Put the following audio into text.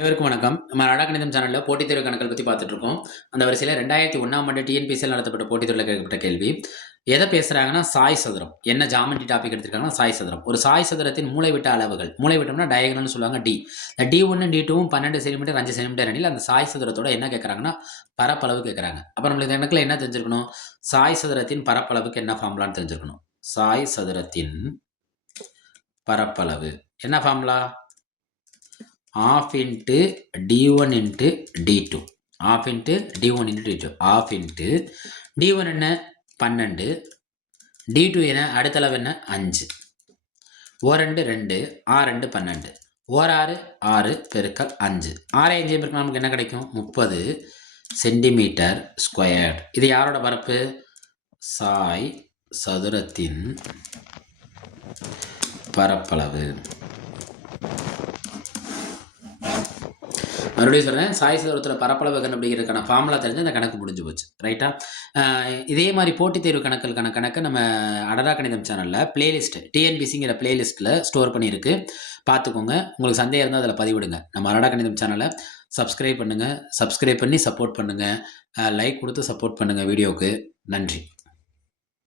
அனைவருக்கும் வணக்கம். நம்ம அழகணிதம் சேனலில் போட்டித் தேர்வு கணக்கள் பற்றி பார்த்துட்டு இருக்கோம் அந்த வரிசையில் ரெண்டாயிரத்தி ஒன்றாம் ஆண்டு டிஎன்பிசியில் நடத்தப்பட்ட போட்டித் தேர்வில் கேட்கப்பட்ட கேள்வி. எதை பேசுகிறாங்கன்னா சாய் சதுரம். என்ன ஜாமெண்ட்ரி டாபிக் எடுத்திருக்காங்கன்னா சாய் சதுரம். ஒரு சாய் சதுரத்தின் மூளைவிட்ட அளவுகள். மூளைவிட்டம்னா டயகனல்னு சொல்லுவாங்க டி இந்த டி ஒன்று டி டூவும் பன்னெண்டு சென்டிமீட்டர் அஞ்சு சென்டிமீட்டர் அணியில் அந்த சாய் சதுரத்தோட என்ன கேட்குறாங்கன்னா பரப்பளவு கேட்குறாங்க அப்புறம் நம்மளுக்கு இந்த கணக்கில் என்ன தெரிஞ்சிருக்கணும்? சாய் சதுரத்தின் பரப்பளவுக்கு என்ன ஃபார்முலான்னு தெரிஞ்சிருக்கணும்? சாய் சதுரத்தின் பரப்பளவு. என்ன formula half into D one into D two half into D one into D two half into D one என்ன? பன்னெண்டு. டி டூ என்ன அடுத்த அளவு என்ன? அஞ்சு. ஓ ரெண்டு ரெண்டு. ஆ ரெண்டு பன்னெண்டு. ஓர் ஆறு ஆறு பெருக்கல் அஞ்சு. ஆறு அஞ்சு பெருக்கல் நமக்கு என்ன கிடைக்கும்? முப்பது சென்டிமீட்டர் ஸ்கொயர்ட். இது யாரோட பரப்பு சாய் சதுரத்தின் பரப்பளவு. மறுபடியும் சொல்கிறேன் சாய் சதுரத்தில் பரப்பளவு கண்டுபிடிக்கிறதுக்கான ஃபார்முலா தெரிஞ்சு அந்த கணக்கு முடிஞ்சு போச்சு ரைட்டா இதே மாதிரி போட்டித் தேர்வு கணக்குகளுக்கான கணக்கு நம்ம அடரா கணிதம் சேனலில் பிளேலிஸ்ட்டு டிஎன்பிசிங்கிற பிளேலிஸ்ட்டில் ஸ்டோர் பண்ணியிருக்கு. பார்த்துக்கோங்க உங்களுக்கு சந்தேகம் இருந்தால் அதில் பதிவிடுங்க. நம்ம அடரா கணிதம் சேனலை சப்ஸ்கிரைப் பண்ணுங்கள் சப்ஸ்கிரைப் பண்ணி சப்போர்ட் பண்ணுங்கள் லைக் கொடுத்து சப்போர்ட் பண்ணுங்கள் வீடியோவுக்கு. நன்றி.